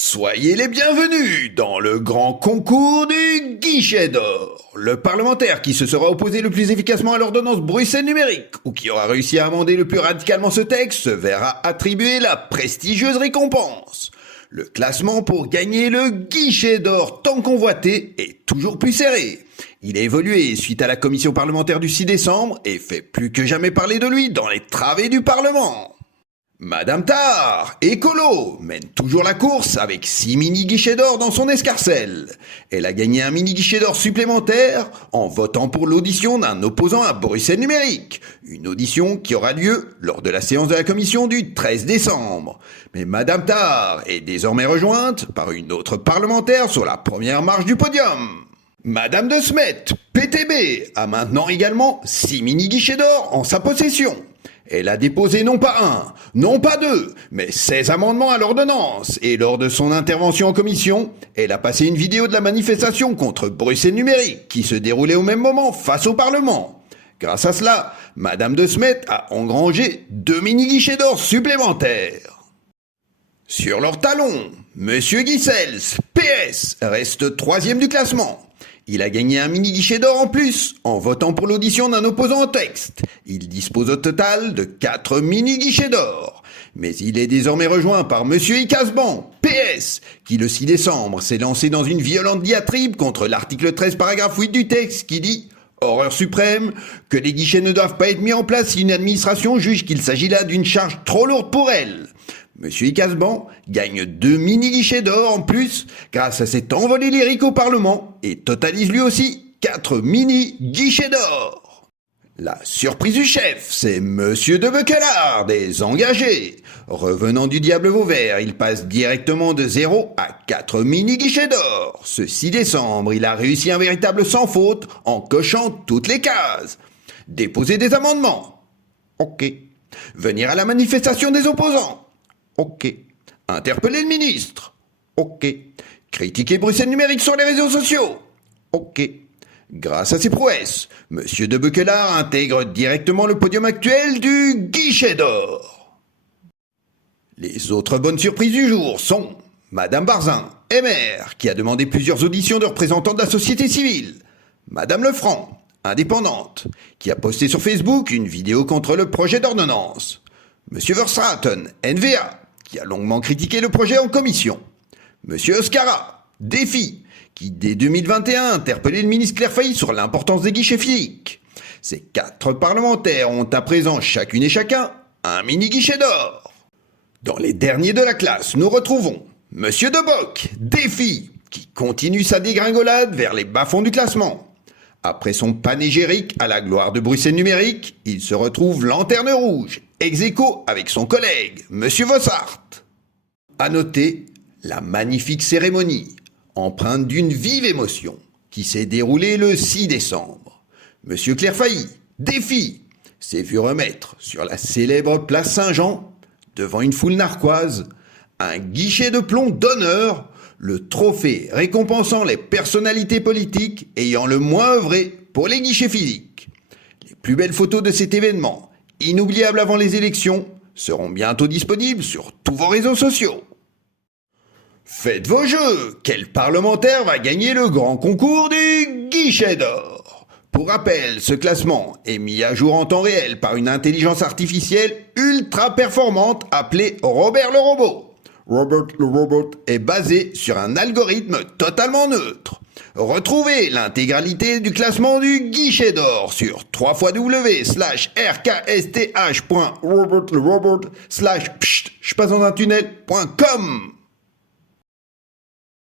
Soyez les bienvenus dans le grand concours du guichet d'or. Le parlementaire qui se sera opposé le plus efficacement à l'ordonnance Bruxelles numérique ou qui aura réussi à amender le plus radicalement ce texte se verra attribuer la prestigieuse récompense. Le classement pour gagner le guichet d'or tant convoité est toujours plus serré. Il a évolué suite à la commission parlementaire du 6 décembre et fait plus que jamais parler de lui dans les travées du Parlement. Madame Tar, écolo, mène toujours la course avec 6 mini-guichets d'or dans son escarcelle. Elle a gagné un mini-guichet d'or supplémentaire en votant pour l'audition d'un opposant à Bruxelles numérique. Une audition qui aura lieu lors de la séance de la commission du 13 décembre. Mais Madame Tar est désormais rejointe par une autre parlementaire sur la première marche du podium. Madame de Smet, PTB, a maintenant également 6 mini-guichets d'or en sa possession. Elle a déposé non pas un, non pas deux, mais 16 amendements à l'ordonnance. Et lors de son intervention en commission, elle a passé une vidéo de la manifestation contre Bruxelles numérique qui se déroulait au même moment face au Parlement. Grâce à cela, Madame de Smet a engrangé 2 mini-guichets d'or supplémentaires. Sur leur talon, Monsieur Guissels, PS, reste 3e du classement. Il a gagné un mini-guichet d'or en plus, en votant pour l'audition d'un opposant au texte. Il dispose au total de 4 mini-guichets d'or. Mais il est désormais rejoint par Monsieur Icasban, PS, qui le 6 décembre s'est lancé dans une violente diatribe contre l'article 13 paragraphe 8 du texte qui dit « Horreur suprême, que les guichets ne doivent pas être mis en place si une administration juge qu'il s'agit là d'une charge trop lourde pour elle ». Monsieur Icasban gagne 2 mini-guichets d'or en plus grâce à cet envolé lyrique au Parlement et totalise lui aussi 4 mini-guichets d'or. La surprise du chef, c'est Monsieur de Beuquelard, des engagés. Revenant du diable Vauvert, il passe directement de 0 à 4 mini-guichets d'or. Ce 6 décembre, il a réussi un véritable sans faute en cochant toutes les cases. Déposer des amendements. Ok. Venir à la manifestation des opposants. Ok. Interpeller le ministre. Ok. Critiquer Bruxelles numérique sur les réseaux sociaux. Ok. Grâce à ses prouesses, Monsieur de Beuquelard intègre directement le podium actuel du guichet d'or. Les autres bonnes surprises du jour sont Madame Barzin, MR, qui a demandé plusieurs auditions de représentants de la société civile. Madame Lefranc, indépendante, qui a posté sur Facebook une vidéo contre le projet d'ordonnance. Monsieur Verstraeten, NVA, qui a longuement critiqué le projet en commission. Monsieur Oscara, Défi, qui dès 2021 a interpellé le ministre Claire Failly sur l'importance des guichets physiques. Ces 4 parlementaires ont à présent chacune et chacun un mini-guichet d'or. Dans les derniers de la classe, nous retrouvons Monsieur Deboc, Défi, qui continue sa dégringolade vers les bas-fonds du classement. Après son panégyrique à la gloire de Bruxelles numérique, il se retrouve lanterne rouge, ex-aequo avec son collègue, Monsieur Vossart. À noter la magnifique cérémonie, empreinte d'une vive émotion, qui s'est déroulée le 6 décembre. Monsieur Claire Failly, Défi, s'est vu remettre sur la célèbre place Saint-Jean, devant une foule narquoise, un guichet de plomb d'honneur, le trophée récompensant les personnalités politiques ayant le moins œuvré pour les guichets physiques. Les plus belles photos de cet événement, inoubliable avant les élections, seront bientôt disponibles sur tous vos réseaux sociaux. Faites vos jeux! Quel parlementaire va gagner le grand concours du guichet d'or? Pour rappel, ce classement est mis à jour en temps réel par une intelligence artificielle ultra performante appelée Robert le Robot. Robert le Robot est basé sur un algorithme totalement neutre. Retrouvez l'intégralité du classement du guichet d'or sur www.rksth.robertlerobot/je passe dans un tunnel.com.